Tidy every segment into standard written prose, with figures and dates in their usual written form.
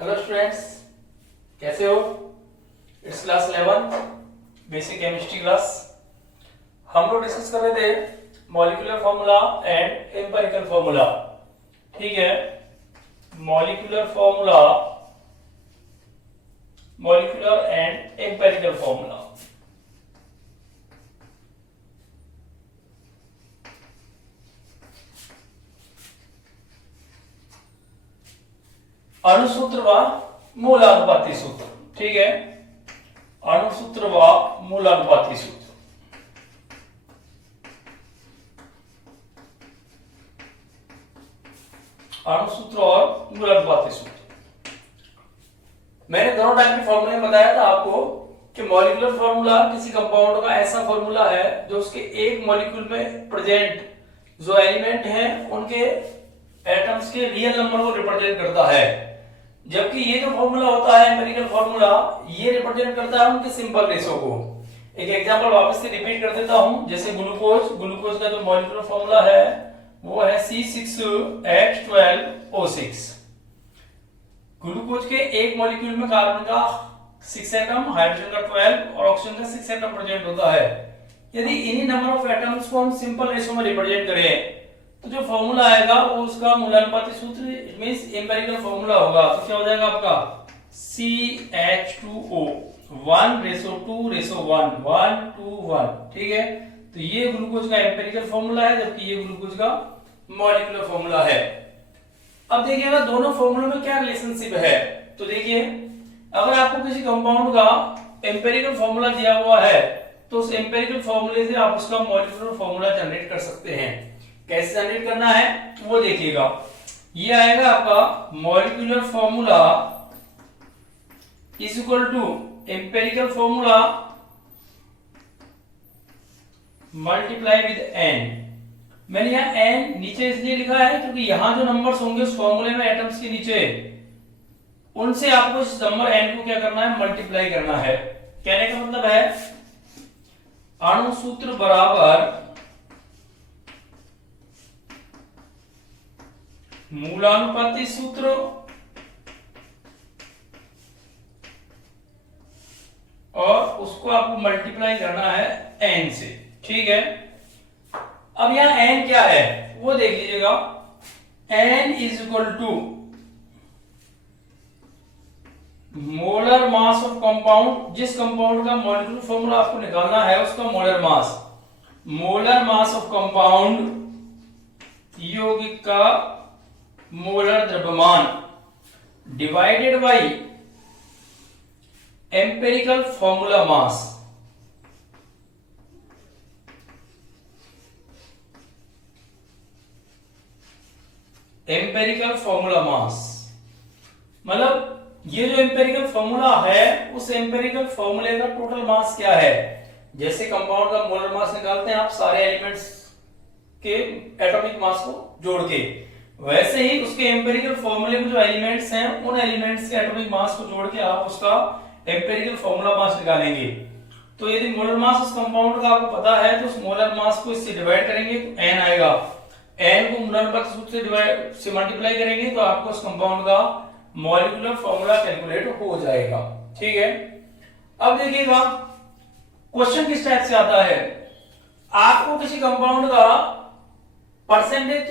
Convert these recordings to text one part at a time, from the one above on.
Hello students, कैसे हो? It's class 11 basic chemistry class. हम लोग डिस्कस कर रहे थे molecular formula and empirical formula. ठीक है, molecular formula, molecular and empirical formula. अणुसूत्र व मूलानुपाती सूत्र। ठीक है, अणुसूत्र व मूलानुपाती सूत्र। अणुसूत्र और मूलानुपाती सूत्र। मैंने दोनों टाइप के फॉर्मूले में बताया था आपको कि मॉलिक्यूलर फॉर्मूला किसी कंपाउंड का ऐसा फॉर्मूला है जो उसके एक मॉलिक्यूल में प्रेजेंट जो एलिमेंट हैं उनके एटम्स के रियल नंबर को रिप्रेजेंट करता है, जबकि ये जो फॉर्मूला होता है एम्पिरिकल फॉर्मूला, ये रिप्रेजेंट करता है उनके सिंपल रेशो को। एक एग्जांपल वापस से रिपीट कर देता हूं, जैसे ग्लूकोज का जो मॉलिक्यूलर फॉर्मूला है वो है C6H12O6। ग्लूकोज के एक मॉलिक्यूल में कार्बन का 6 एटम, हाइड्रोजन का 12 और ऑक्सीजन का 6 एटम प्रेजेंट होता है। यदि इन्हीं नंबर ऑफ एटम्स को हम सिंपल रेशो में रिप्रेजेंट करें तो जो फॉर्मूला आएगा वो उसका मूलानुपाती सूत्र, इट मींस एम्पिरिकल फॉर्मूला होगा। तो क्या हो जाएगा आपका CH2O 1:2:1 1:1। ठीक है, तो ये ग्लूकोज का एम्पिरिकल फॉर्मूला है, जबकि ये ग्लूकोज का मॉलिक्यूलर फॉर्मूला है। अब देखिएगा दोनों फॉर्मूलों में क्या रिलेशनशिप है। तो देखिए, अगर आपको किसी कंपाउंड का एम्पिरिकल फॉर्मूला दिया हुआ है तो उस एम्पिरिकल फॉर्मूले से आप उसका मॉलिक्यूलर फॉर्मूला जनरेट कर सकते हैं। कैसे जनरेट करना है वो देखिएगा। ये आएगा आपका molecular formula is equal to empirical formula multiply with n। मैंने यहाँ n नीचे इसलिए लिखा है क्योंकि यहां जो नंबर्स होंगे उस फॉर्मूले में एटम्स के नीचे, उनसे आपको इस नंबर n को क्या करना है, मल्टीप्लाई करना है। कहने का मतलब है अणुसूत्र बराबर मूलानुपाती सूत्र और उसको आपको मल्टीप्लाई करना है n से। ठीक है, अब यहां n क्या है वो देख लीजिएगा। n is equal to molar mass of compound. जिस कंपाउंड का मॉलिक्यूलर फॉर्मूला आपको निकालना है उसका molar mass, molar mass of compound यौगिक का मोलर द्रव्यमान divided by empirical formula mass. Empirical formula mass मतलब ये जो एम्पिरिकल फॉर्मूला है उस एम्पिरिकल फॉर्मूले का टोटल मास क्या है। जैसे कंपाउंड का मोलर मास निकालते हैं आप सारे एलिमेंट्स के एटॉमिक मास को जोड़ के, वैसे ही उसके एम्पिरिकल फॉर्मूले में जो एलिमेंट्स हैं उन एलिमेंट्स के एटॉमिक मास को जोड़ के आप उसका एम्पिरिकल फॉर्मूला मास निकालेंगे। तो यदि मोलर मास उस कंपाउंड का आपको पता है तो उस मोलर मास को इससे डिवाइड करेंगे तो n आएगा। n को मूलानुपाती सूत्र से मल्टीप्लाई करेंगे तो आपको उस कंपाउंड का मॉलिक्यूलर फॉर्मूला कैलकुलेट हो जाएगा। ठीक है, अब देखिएगा क्वेश्चन किस टाइप से आता है। आपको किसी कंपाउंड का परसेंटेज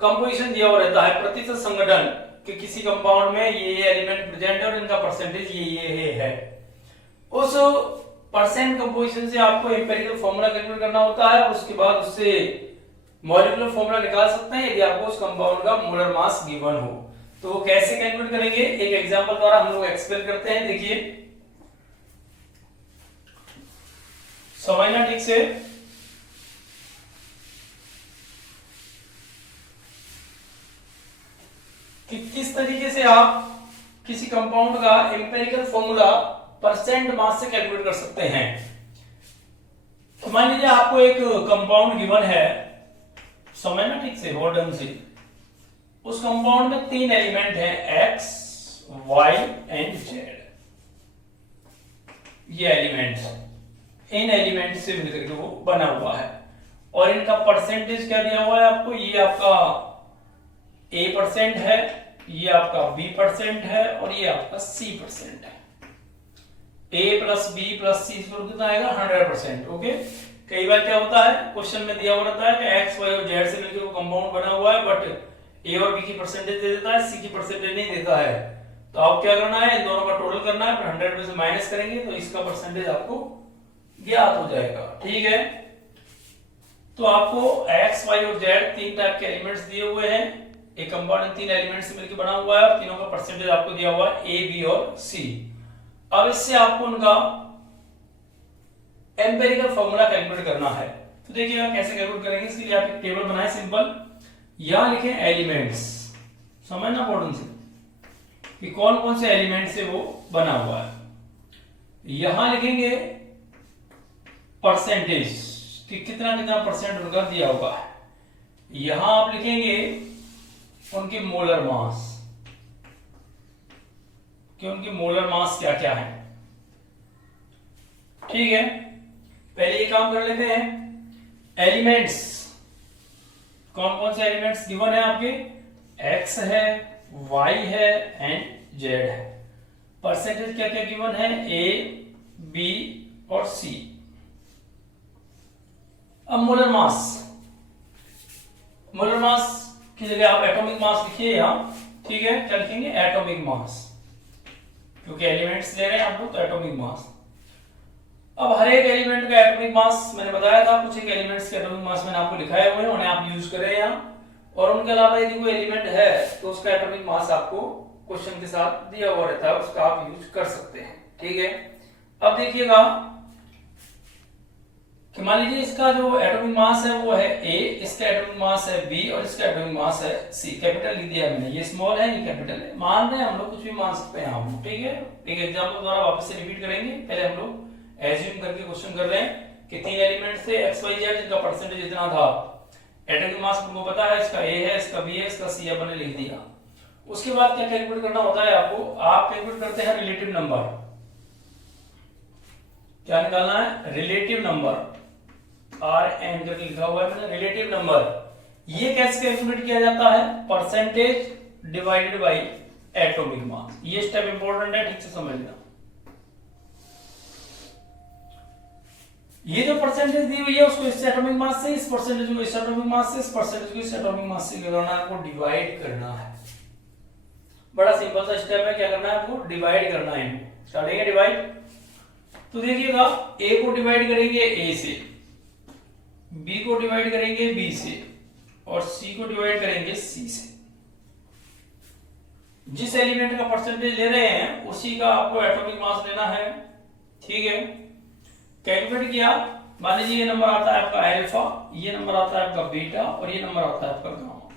कंपोजिशन दिया हुआ रहता है, प्रतिशत संगठन, कि किसी कंपाउंड में ये एलिमेंट प्रेजेंट है और इनका परसेंटेज ये है। उस परसेंट कंपोजिशन से आपको एम्पिरिकल फॉर्मूला कैलकुलेट करना होता है और उसके बाद उससे मॉलिक्यूलर फॉर्मूला निकाल सकते हैं यदि आपको उस कंपाउंड का मोलर मास गिवन हो। तो वो कैसे कैलकुलेट करेंगे एक एग्जांपल द्वारा हम लोग एक्सप्लेन करते हैं। देखिए, समझना ठीक से। कि किस तरीके से आप किसी कंपाउंड का एम्पिरिकल फॉर्मूला परसेंट मास से कैलकुलेट कर सकते हैं। तो मान लीजिए आपको एक कंपाउंड गिवन है, समझना ठीक से, होल्ड ढंग से। उस कंपाउंड में 3 एलिमेंट हैं x, y एंड z। ये एलिमेंट्स, इन एलिमेंट से मिलकर के वो बना हुआ है और इनका परसेंटेज क्या दिया हुआ है आपको। ये आपका A% है ये आपका B% है और ये आपका C% है। A plus B plus C कितना आएगा 100%। ओके, कई बार क्या होता है क्वेश्चन में दिया हुआ रहता है कि x y और z से मिलकर वो कंपाउंड बना हुआ है, बट A और B की परसेंटेज दे देता है, C की परसेंटेज नहीं देता है। तो आप क्या करना है, इन दोनों का टोटल करना है, फिर 100 में से माइनस करेंगे तो इसका परसेंटेज आपको ज्ञात हो जाएगा। ठीक है, तो आपको x y और z तीन टाइप के एलिमेंट्स दिए हुए हैं। एक कंपाउंड तीन एलिमेंट्स से मिलकर बना हुआ है और तीनों का परसेंटेज आपको दिया हुआ है A, B और C। अब इससे आपको उनका एम्पिरिकल फॉर्मूला कैलकुलेट करना है। तो देखिएगा कैसे कैलकुलेट करेंगे। इसके लिए आप एक टेबल बनाएं सिंपल, यहां लिखें एलिमेंट्स, समझना इंपॉर्टेंट से कि कौन कौन से एलिमेंट से वो बना हुआ है। यहां लिखेंगे परसेंटेज कि कितना कितना परसेंट उनका दिया हुआ है। यहां आप लिखेंगे उनके मोलर मास कि उनके मोलर मास क्या क्या है। ठीक है, पहले ये काम कर लेते हैं। एलिमेंट्स, कौन कौन से एलिमेंट्स गिवन है आपके, x है, y है एंड z है। परसेंटेज क्या क्या गिवन है, a, b और c। अब मोलर मास, मोलर मास की जगह आप एटॉमिक मास लिखिए यहां। ठीक है, क्या लिखेंगे, एटॉमिक मास, क्योंकि एलिमेंट्स ले रहे हैं आप लोग तो एटॉमिक मास। अब हर एक एलिमेंट का एटॉमिक मास मैंने बताया था, कुछ एक एलिमेंट्स के एटॉमिक मास मैंने आपको लिखाए हुए हैं, उन्हें आप यूज करें यहां। और उनके अलावा यदि कोई एलिमेंट है तो उसका एटॉमिक मास आपको क्वेश्चन के साथ दिया हुआ रहता है, उसका आप यूज कर सकते हैं। ठीक है, अब देखिएगा कि मान लीजिए इसका जो एटॉमिक मास है वो है A, इसका एटॉमिक मास है B और इसका एटॉमिक मास है C। कैपिटल लिख दिया मैंने, ये स्मॉल है ये कैपिटल है। मान रहे हैं हम लोग, कुछ भी मान सकते हैं हम। ठीक है, एक एग्जांपल द्वारा वापस से रिपीट करेंगे। पहले हम लोग एज्यूम करके क्वेश्चन कर रहे हैं कि तीन एलिमेंट से x y z जिनका परसेंटेज इतना था, एटॉमिक मास तुमको पता है, इसका A है, इसका B है, इसका C अपन ने लिख दिया। उसके बाद क्या कैलकुलेट करना होता है आपको, आप कैलकुलेट करते हैं रिलेटिव नंबर। क्या निकालना है, रिलेटिव नंबर, RN करके लिखा हुआ है मैंने, रिलेटिव नंबर। ये कैसे कैलकुलेट किया जाता है, percentage divided by atomic mass. ये स्टेप इंपॉर्टेंट है, ठीक से समझना। ये जो परसेंटेज दी हुई है उसको इस एटॉमिक मास से, इस परसेंटेज को इस एटॉमिक मास से, इस परसेंटेज को इस एटॉमिक मास से क्या करना है, आपको डिवाइड करना है। बड़ा सिंपल सा स्टेप है, क्या करना है आपको, डिवाइड करना है। करेंगे डिवाइड, तो देखिएगा A को डिवाइड करेंगे A से, B को डिवाइड करेंगे B से और C को डिवाइड करेंगे C से। जिस एलिमेंट का परसेंटेज ले रहे हैं उसी का आपको एटॉमिक मास लेना है। ठीक है, कैलकुलेट किया, मान लीजिए ये नंबर आता है आपका अल्फा, ये नंबर आता है आपका बीटा और ये नंबर आता है आपका गामा।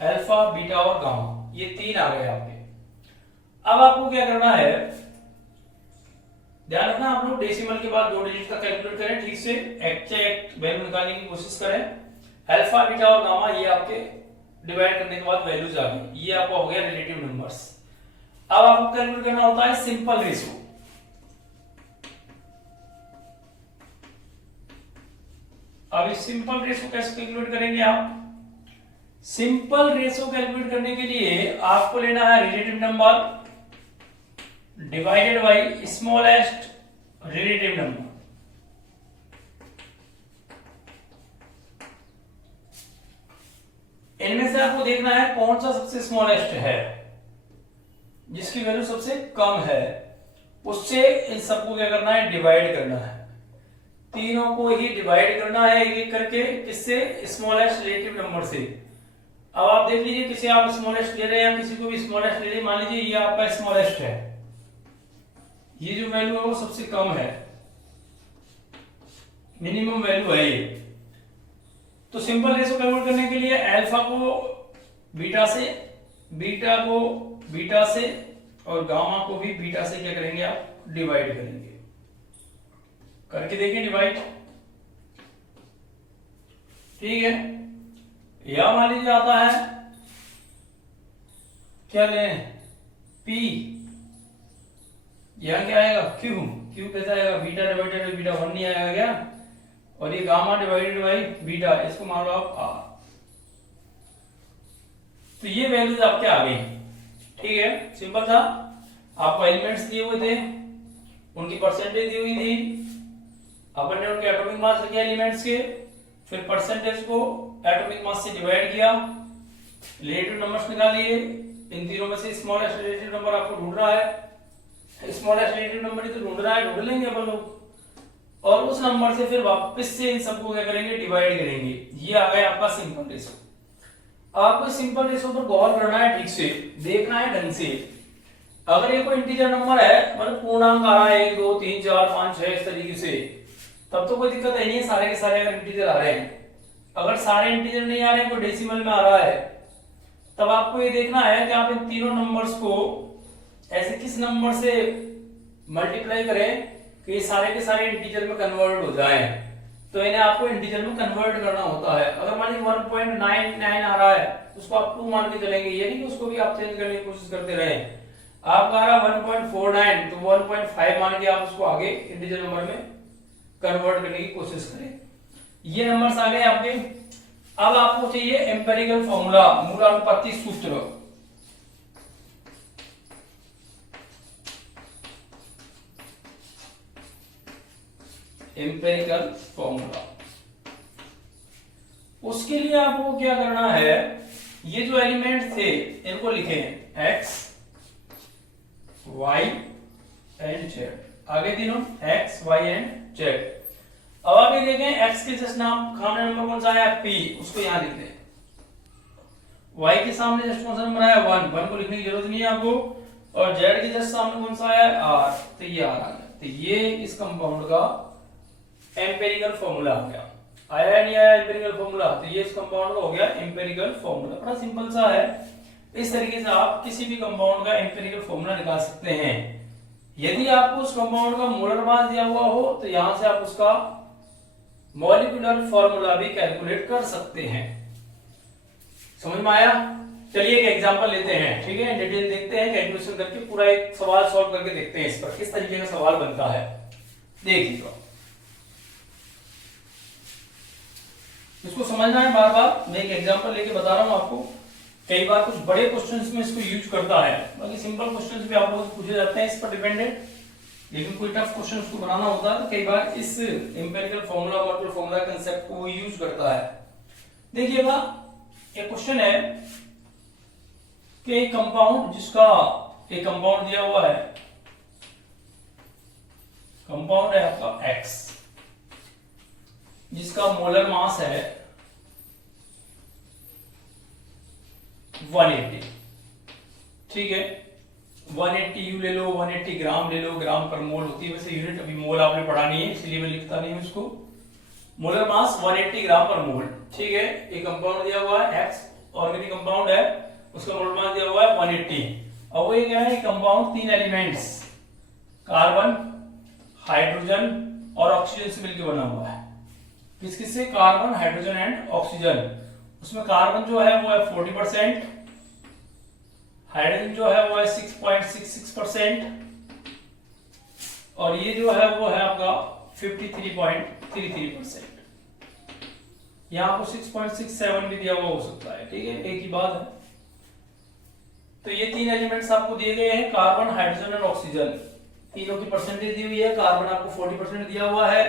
अल्फा, बीटा और गामा, ये तीन आ गए आपके। अब आपको क्या करना है, ध्यान रखना आप लोग डेसिमल के बाद दो डिजिट का कैलकुलेट करें, ठीक से एग्जैक्ट वैल्यू निकालने की कोशिश करें। अल्फा, बीटा और गामा ये आपके डिवाइड करने के बाद वैल्यूज आ गई, ये आपका हो गया रिलेटिव नंबर्स। अब आपको कैलकुलेट करना होता है सिंपल रेशो। अब इस सिंपल रेशो कैसे कैलकुलेट करेंगे आप, सिंपल रेशो कैलकुलेट करने के लिए आपको लेना है relative number divided by smallest relative number. इनमें से आपको देखना है कौन सा सबसे स्मॉलेस्ट है, जिसकी वैल्यू सबसे कम है, उससे इन सबको क्या करना है, डिवाइड करना है। तीनों को ही डिवाइड करना है एक एक करके, किससे, स्मॉलेस्ट रिलेटिव नंबर से। अब आप देख लीजिए, किसी आप स्मॉलेस्ट ले रहे हैं, किसी को भी स्मॉलेस्ट ले लीजिए। मान लीजिए ये आपका स्मॉलेस्ट है, ये जो वैल्यू है वो सबसे कम है, मिनिमम वैल्यू है ये। तो सिंपल रेशो कैलकुलेट करने के लिए अल्फा को बीटा से, बीटा को बीटा से और गामा को भी बीटा से क्या करेंगे आप, डिवाइड करेंगे। करके देखें डिवाइड, ठीक है। या मान लीजिए आता है क्या लें, P, यहां क्या आएगा, Q, Q कैसा आएगा, बीटा डिवाइडेड बाई बीटा 1 नहीं आएगा क्या, और ये गामा डिवाइडेड बाई बीटा, इसको मान लो आप R। तो ये वैल्यूज आपके आ गई। ठीक है, सिंपल था। आपको एलिमेंट्स दिए हुए थे, उनकी परसेंटेज दी हुई थी, अपन ने उनके एटॉमिक मास लिखे एलिमेंट्स के, फिर परसेंटेज को एटॉमिक मास से डिवाइड किया, रिलेटिव नंबर्स निकालिए। इन तीनों में से स्मॉलेस्ट रिलेटिव नंबर आपको ढूंढ रहा है, स्मॉलेस्ट रिलेटिव नंबर ही तो ढूंढ रहा है, ढूंढ लेंगे अपन लोग, और उस नंबर से फिर वापस से इन सबको क्या करेंगे, डिवाइड करेंगे। ये आ गया आपका सिंपल रेशो। आपको सिंपल रेशो पर गौर करना है, ठीक से देखना है ढंग से। अगर ये कोई इंटीजर नंबर है, मतलब पूर्णांक आ रहा है 1 2 3 4 5 6 इस तरीके से, तब तो कोई दिक्कत नहीं है, सारे के सारे अगर इंटीजर आ रहे हैं। अगर सारे इंटीजर नहीं आ रहे हैं, कोई डेसिमल में आ रहा है, तब आपको ये देखना है कि आप इन तीनों नंबर्स को ऐसे किस नंबर से मल्टीप्लाई करें कि ये सारे के सारे इंटीजर में कन्वर्ट हो जाएं। तो इन्हें आपको इंटीजर में कन्वर्ट करना होता है। अगर मान लीजिए 1.99 आ रहा है, उसको आप 2 मान के चलेंगे, ये नहीं कि उसको भी आप चेंज करने की कोशिश करते रहे। आपका आ रहा 1.49, तो 1.5 मान के आप उसको आगे इंटीजर नंबर में कन्वर्ट करने की कोशिश करें। ये नंबर्स आ गए आपके। अब आपको चाहिए एम्पिरिकल फॉर्मूला, मूलानुपाती सूत्र। एम्पिरिकल फॉर्मूला, उसके लिए आपको क्या करना है, ये जो एलिमेंट थे इनको लिखें x y एंड z, आगे तीनों x y एंड z। अब आप ये देखें, x के जस्ट नाम सामने नंबर कौन सा आया p, उसको यहां लिख दें। y के सामने जस्ट कौन सा नंबर आया 1, 1 को लिखने की जरूरत नहीं है आपको। और z के जस्ट सामने कौन सा आया r, तो ये r आ गया। तो ये इस कंपाउंड का एम्पिरिकल फॉर्मूला आ गया। आया या नहीं आया एम्पिरिकल फॉर्मूला, तो ये इस कंपाउंड का हो गया एम्पिरिकल फॉर्मूला। बड़ा सिंपल सा है। इस तरीके से आप किसी भी कंपाउंड का एम्पिरिकल फॉर्मूला निकाल सकते हैं। यदि आपको उस कंपाउंड का मोलर मास दिया हुआ हो, तो यहां से आप उसका मॉलिक्यूलर फॉर्मूला भी कैलकुलेट कर सकते हैं। समझ में आया? चलिए एक एग्जांपल लेते हैं, ठीक है, डिटेल देखते हैं, कैलकुलेशन करके पूरा एक सवाल सॉल्व करके देखते हैं इस पर किस तरीके का सवाल बनता है। देखिए, इसको समझना है बार बार। मैं एक एग्जांपल लेके बता रहा हूं आपको। कई बार कुछ बड़े क्वेश्चंस में इसको यूज करता है, बाकी सिंपल क्वेश्चंस भी आप लोगों से पूछे जाते हैं इस पर डिपेंडेंट, लेकिन कोई टफ क्वेश्चन उसको बनाना होता है तो कई बार इस empirical formula molecular formula concept को यूज करता है। देखिएगा, एक क्वेश्चन है कि एक कंपाउंड, जिसका एक कंपाउंड दिया हुआ है, कंपाउंड है आपका X, जिसका मोलर मास है 180। ठीक है, 180 यू ले लो, 180 ग्राम ले लो, ग्राम पर मोल होती है वैसे यूनिट, अभी मोल आपने पढ़ा नहीं है इसलिए मैं लिखता नहीं हूं इसको। मोलर मास 180 ग्राम पर मोल। ठीक है, एक कंपाउंड दिया हुआ है X, ऑर्गेनिक कंपाउंड है, उसका मोलर मास दिया हुआ है 180। अब वो ये क्या है, कंपाउंड 3 एलिमेंट्स कार्बन, हाइड्रोजन और ऑक्सीजन से मिलकर बना हुआ है। किस किस से? Carbon, hydrogen and oxygen. उसमें कार्बन जो है वो है 40%, हाइड्रोजन जो है वो है 6.66%, और ये जो है वो है आपका 53.33%। यहां आपको 6.67 भी दिया हुआ हो सकता है, ठीक है, एक ही बात है। तो ये 3 एलिमेंट्स आपको दिए गए हैं, कार्बन, हाइड्रोजन और ऑक्सीजन। तीनों की परसेंटेज दी हुई है। कार्बन आपको 40% दिया हुआ है,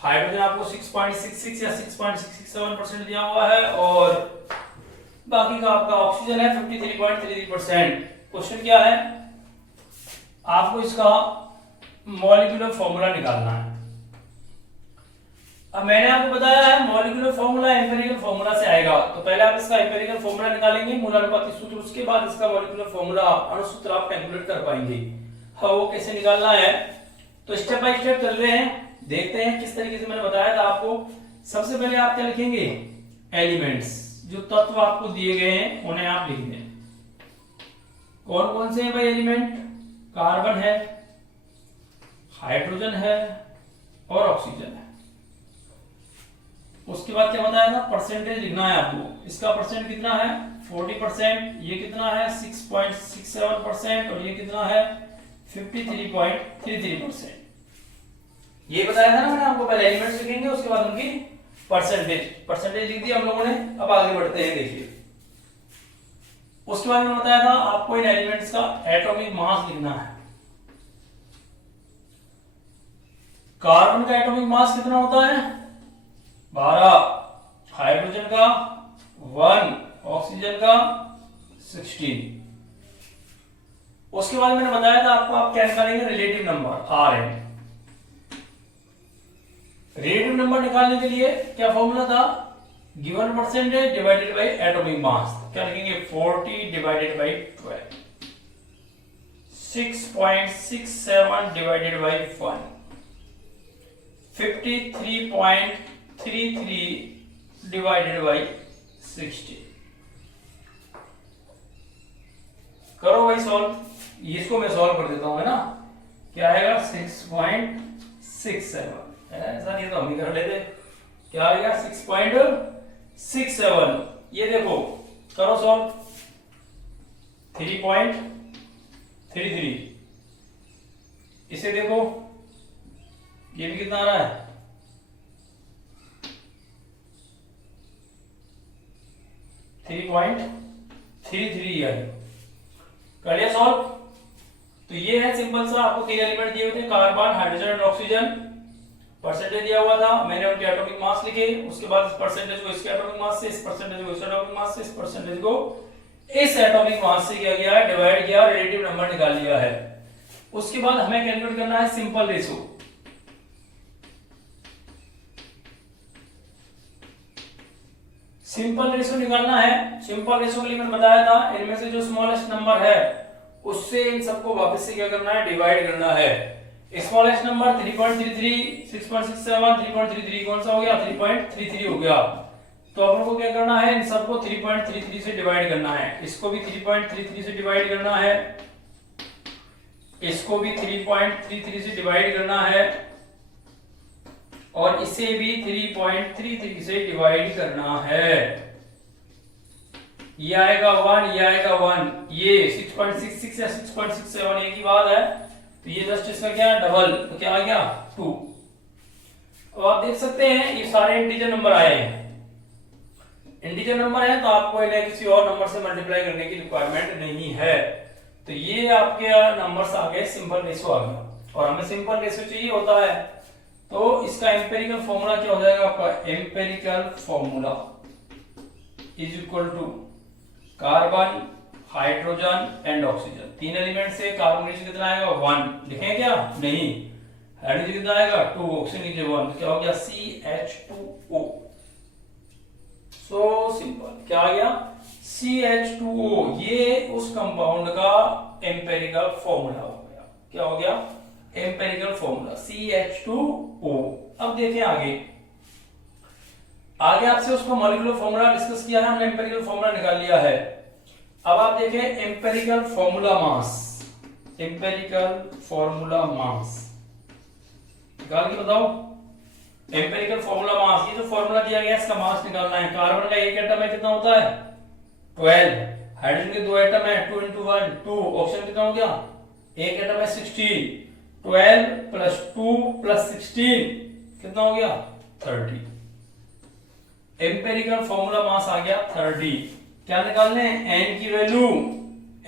हाइड्रोजन आपको 6.66 या 6.67% दिया हुआ है, और बाकी का आपका ऑक्सीजन है 53.33%। क्वेश्चन क्या है, आपको इसका मॉलिक्यूलर फॉर्मूला निकालना है। अब मैंने आपको बताया है मॉलिक्यूलर फॉर्मूला एम्पिरिकल फॉर्मूला से आएगा, तो पहले आप इसका एम्पिरिकल फॉर्मूला निकालेंगे, मूलानुपाती सूत्र, उसके बाद इसका मॉलिक्यूलर फॉर्मूला अणुसूत्र आप कैलकुलेट कर पाएंगे। हाँ, वो कैसे निकालना है, तो स्टेप बाय स्टेप चल रहे हैं, देखते हैं किस तरीके से मैंने बताया था आपको। सबसे पहले आप क्या लिखेंगे, एलिमेंट्स, जो तत्व आपको दिए गए हैं उन्हें आप लिख दें। कौन कौन से हैं भाई एलिमेंट? कार्बन है, हाइड्रोजन है और ऑक्सीजन है। उसके बाद क्या बताया था, परसेंटेज लिखना है आपको। इसका परसेंट कितना है 40%, ये कितना है 6.67% और ये कितना है 53.33%। ये बताया था ना मैंने आपको, पहले एलिमेंट्स लिखेंगे उसके बाद उनकी परसेंटेज लिख दी हम लोगों ने। अब आगे बढ़ते हैं, देखिए उसके बाद मैंने बताया था आपको इन एलिमेंट्स का एटॉमिक मास लिखना है। कार्बन का एटॉमिक मास कितना होता है 12, हाइड्रोजन का 1, ऑक्सीजन का 16। उसके बाद मैंने बताया था आपको आप क्या निकालेंगे relative number Rn। Relative number निकालने के लिए क्या फॉर्मूला था given percentage divided by atomic mass. क्या लिखेंगे 40 divided by 12, 6.67 divided by 1, 53.33 divided by 60। करो भाई सॉल्व, इसको मैं सॉल्व कर देता हूं है ना। क्या आएगा 6.67 ऐसा नहीं तो हम ही कर लेते। क्या आएगा 6.67। ये देखो करो सॉल्व 3.33। इसे देखो ये भी कितना आ रहा है 3.33 है। कर लिया सॉल्व। तो ये है सिंपल सा, आपको 3 एलिमेंट दिए हुए थे कार्बन हाइड्रोजन और ऑक्सीजन, परसेंटेज दिया हुआ था, मैंने उनके एटॉमिक मास लिखे। उसके बाद इस परसेंटेज को इसके एटॉमिक मास से, इस परसेंटेज को इस एटॉमिक मास से, इस परसेंटेज को इस एटॉमिक मास से किया गया है, डिवाइड किया, रिलेटिव नंबर निकाल लिया है। उसके बाद हमें कैलकुलेट करना है सिंपल रेशो। सिंपल रेशो निकालना है। सिंपल रेशो के लिए मैंने बताया था इनमें से जो स्मॉलेस्ट नंबर है उससे इन सबको वापस से क्या करना है डिवाइड करना है। स्मॉलेस्ट नंबर 3.33, 6.67, 3.33 कौन सा हो गया 3.33 हो गया। तो अपन को क्या करना है इन सबको 3.33 से डिवाइड करना है। इसको भी 3.33 से डिवाइड करना है, इसको भी 3.33 से डिवाइड करना है और इसे भी 3.33 से डिवाइड करना है। ये आएगा 1, ये आएगा 1, ये 6.66 या 6.67 एक ही बात है। तो ये जस्ट इसका क्या है डबल, तो क्या आ गया 2। तो आप देख सकते हैं ये सारे इंटीजर नंबर आए हैं। इंटीजर नंबर है तो आपको इन्हें किसी और नंबर से मल्टीप्लाई करने की रिक्वायरमेंट नहीं है। तो ये आपके नंबर्स आ गए, सिंपल रेशो आ गया। और हमें सिंपल रेशो चाहिए होता है तो इसका एम्पेरिकल फॉर्मूला क्या हो जाएगा आपका, empirical formula is equal to carbon hydrogen and oxygen. 3 element से कार्बन नीचे कितना आएगा 1, लिखें क्या नहीं, हाइड्रोजन कितना आएगा 2, ऑक्सीजन नीचे 1, क्या हो गया CH2O। सो सिंपल, क्या आ गया CH2O। ये उस कंपाउंड का एम्पेरिकल फॉर्मूला हो गया। क्या हो गया एम्पेरिकल फॉर्मूला CH2O। अब देखें आगे आपसे उसका मॉलिक्यूलर फॉर्मूला डिस्कस किया है हमने, एम्पेरिकल फॉर्मूला निकाल लिया है। अब आप देखें empirical formula mass, empirical formula mass निकाल के बताओ। एम्पेरिकल फॉर्मूला मास, ये जो फॉर्मूला दिया गया है इसका मास निकालना है। कार्बन का एक एटम है कितना होता है 12, हाइड्रोजन के 2 एटम है 2 × 1 2, ऑक्सीजन कितना हो गया एक एटम है 16, 12 + 2 + 16 कितना हो गया 30। एम्पेरिकल फॉर्मूला मास आ गया 30। क्या निकालने n की वैल्यू,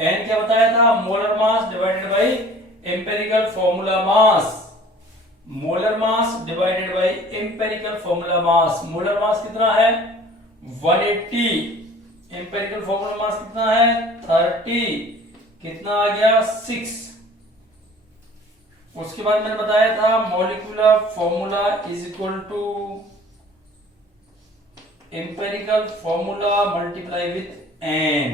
n क्या बताया था molar mass divided by empirical formula mass. Molar mass divided by empirical formula mass. Molar मास कितना है 180, एम्पेरिकल फॉर्मूला मास कितना है 30, कितना आ गया 6। उसके बाद मैंने बताया था molecular formula is equal to empirical formula multiply with n।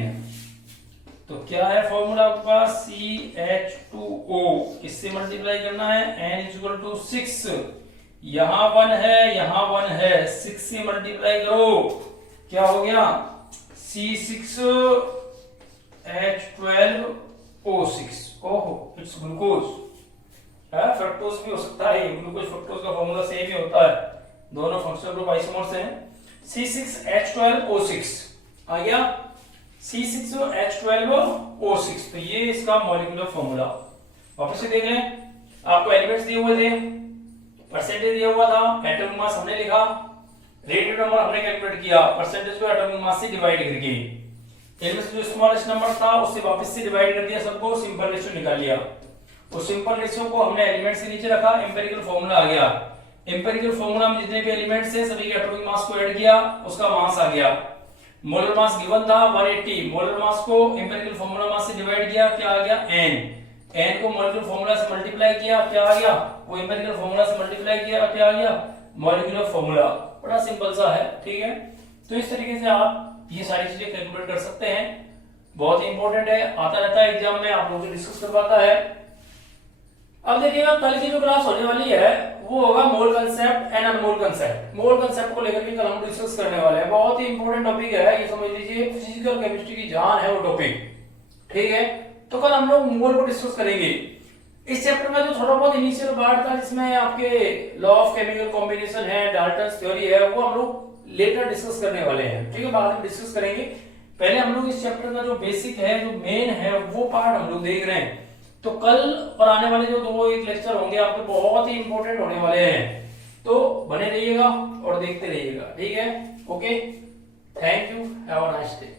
तो क्या है फॉर्मूला आपका CH2O, इससे मल्टीप्लाई करना है n इज इक्वल टू 6। यहां 1 है यहां 1 है, 6 से मल्टीप्लाई करो क्या हो गया C6H12O6। ओहो इट्स ग्लूकोज, फ्रक्टोज भी हो सकता है, ग्लूकोज फ्रक्टोज का फॉर्मूला सेम ही होता है, दोनों फंक्शनल ग्रुप आइसोमर्स हैं। C6H12O6 आ गया, C6H12O6। तो ये इसका मॉलिक्यूलर फॉर्मूला। वापस से देख लें, आपको एलिमेंट्स दिए हुए थे, परसेंटेज दिया हुआ था, एटॉमिक मास हमने लिखा, रिलेटिव नंबर हमने कैलकुलेट किया, परसेंटेज को एटॉमिक मास से डिवाइड करके। इनमें से जो स्मॉलेस्ट नंबर था उससे वापस से डिवाइड कर दिया सबको, सिंपल रेशियो निकाल लिया। उस सिंपल रेशियो को हमने एलिमेंट से नीचे रखा, एम्पिरिकल फॉर्मूला आ गया। एम्पिरिकल फॉर्मूला में जितने भी एलिमेंट्स हैं सभी के एटॉमिक मास को ऐड किया, उसका मास आ गया। मोलर मास गिवन था 180, मोलर मास को एम्पिरिकल फॉर्मूला मास से डिवाइड किया, क्या आ गया n, n को मॉलिक्यूलर फॉर्मूला से मल्टीप्लाई किया, क्या आ गया, वो एम्पिरिकल फॉर्मूला से मल्टीप्लाई किया, क्या आ गया, मॉलिक्यूलर फॉर्मूला। बड़ा सिंपल सा है, ठीक है। तो इस तरीके से आप ये सारी चीजें कैलकुलेट कर सकते हैं, बहुत ही इंपॉर्टेंट है, आता रहता है एग्जाम में, आप लोगों से डिस्कस करवाता है। अब देखिएगा कल की जो क्लास होने वाली है वो होगा मोल concept and Anmol concept. Mole concept को लेकर के कल हम डिस्कस करने वाले हैं, बहुत ही इंपॉर्टेंट टॉपिक है, ये समझ लीजिए फिजिकल केमिस्ट्री की जान है वो टॉपिक, ठीक है। तो कल हम लोग मोल को डिस्कस करेंगे। इस चैप्टर में जो थोड़ा बहुत इनिशियल पार्ट था जिसमें आपके लॉ ऑफ केमिकल कॉम्बिनेशन है, डाल्टन्स थ्योरी है, वो हम लोग लेटर डिस्कस करने वाले हैं, ठीक है, बाद में डिस्कस करेंगे। पहले हम लोग इस चैप्टर का जो बेसिक है, जो मेन है, वो पार्ट हम लोग देख रहे हैं। तो कल और आने वाले जो 2-1 लेक्चर होंगे आपके बहुत ही इंपॉर्टेंट होने वाले हैं, तो बने रहिएगा और देखते रहिएगा, ठीक है। Okay, thank you, have a nice day.